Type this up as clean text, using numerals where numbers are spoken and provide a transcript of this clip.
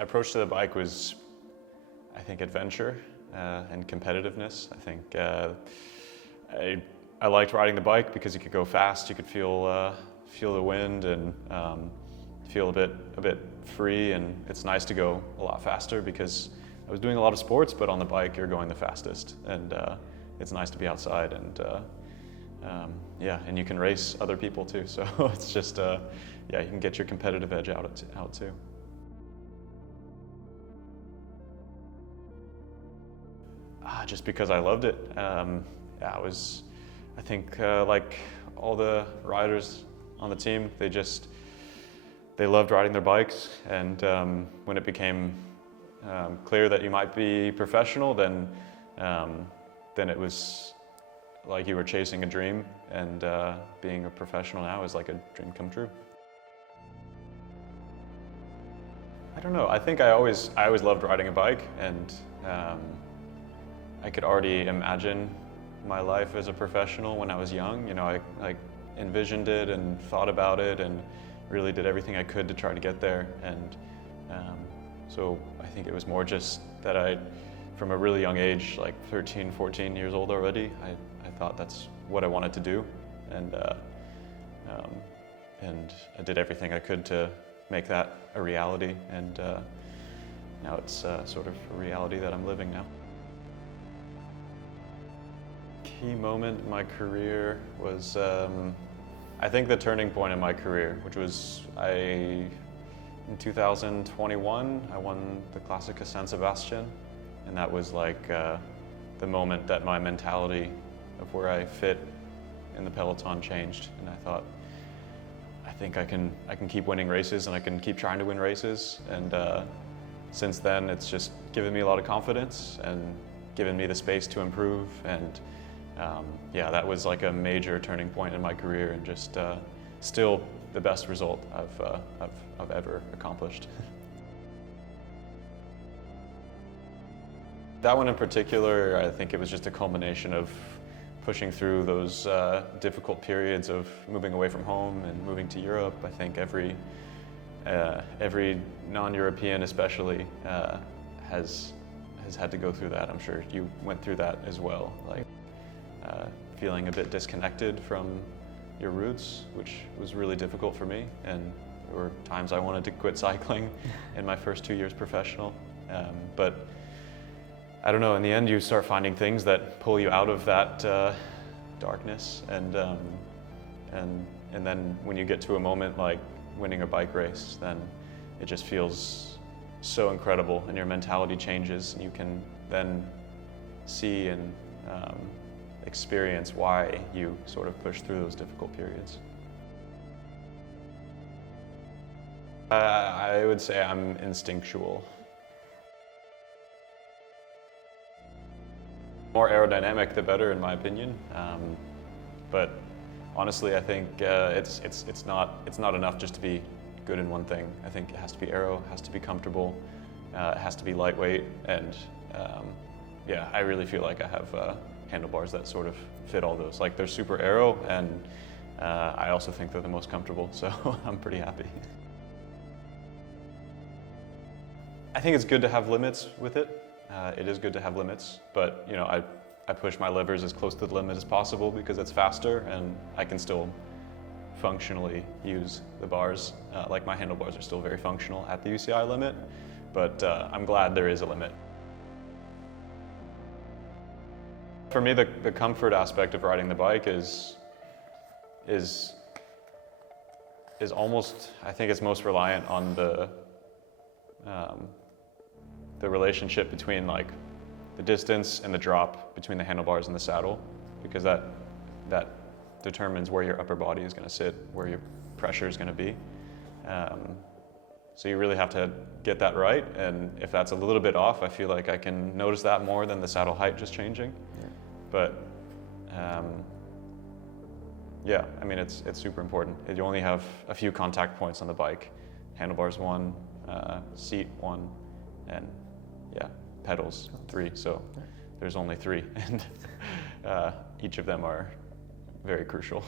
My approach to the bike was, I think, adventure and competitiveness. I think I liked riding the bike because you could go fast, you could feel the wind and feel a bit free, and it's nice to go a lot faster because I was doing a lot of sports, but on the bike you're going the fastest, and it's nice to be outside, and yeah, and you can race other people too. So it's just yeah, you can get your competitive edge out too. Just because I loved it. Yeah, I think like all the riders on the team, they loved riding their bikes, and when it became clear that you might be professional, then it was like you were chasing a dream, and being a professional now is like a dream come true. I don't know, I think I always loved riding a bike, and I could already imagine my life as a professional when I was young. You know, I envisioned it and thought about it and really did everything I could to try to get there. And so I think it was more just that from a really young age, like 13, 14 years old already, I thought that's what I wanted to do. And I did everything I could to make that a reality. And now it's sort of a reality that I'm living now. Key moment in my career was, I think, the turning point in my career, which was in 2021, I won the Clásica San Sebastián, and that was like the moment that my mentality of where I fit in the peloton changed, and I thought, I think I can keep winning races, and I can keep trying to win races, and since then it's just given me a lot of confidence and given me the space to improve, and yeah, that was like a major turning point in my career, and just still the best result I've ever accomplished. That one in particular, I think it was just a culmination of pushing through those difficult periods of moving away from home and moving to Europe. I think every non-European especially has had to go through that. I'm sure you went through that as well. Like, feeling a bit disconnected from your roots, which was really difficult for me, and there were times I wanted to quit cycling in my first 2 years professional, but I don't know, in the end you start finding things that pull you out of that darkness, and then when you get to a moment like winning a bike race, then it just feels so incredible, and your mentality changes, and you can then see and experience why you sort of push through those difficult periods. I would say I'm instinctual. More aerodynamic, the better, in my opinion. But honestly, I think it's not enough just to be good in one thing. I think it has to be aero, it has to be comfortable, it has to be lightweight, and yeah, I really feel like I have handlebars that sort of fit all those. Like, they're super aero, and I also think they're the most comfortable, so I'm pretty happy. I think it's good to have limits with it. It is good to have limits, but you know, I push my levers as close to the limit as possible because it's faster, and I can still functionally use the bars. Like, my handlebars are still very functional at the UCI limit, but I'm glad there is a limit. For me, the comfort aspect of riding the bike is almost, I think it's most reliant on the relationship between like the distance and the drop between the handlebars and the saddle, because that determines where your upper body is going to sit, where your pressure is going to be. So you really have to get that right, and if that's a little bit off, I feel like I can notice that more than the saddle height just changing. Yeah. But yeah, I mean, it's super important. You only have a few contact points on the bike. Handlebars 1, seat 1, and yeah, pedals 3. So there's only 3, and each of them are very crucial.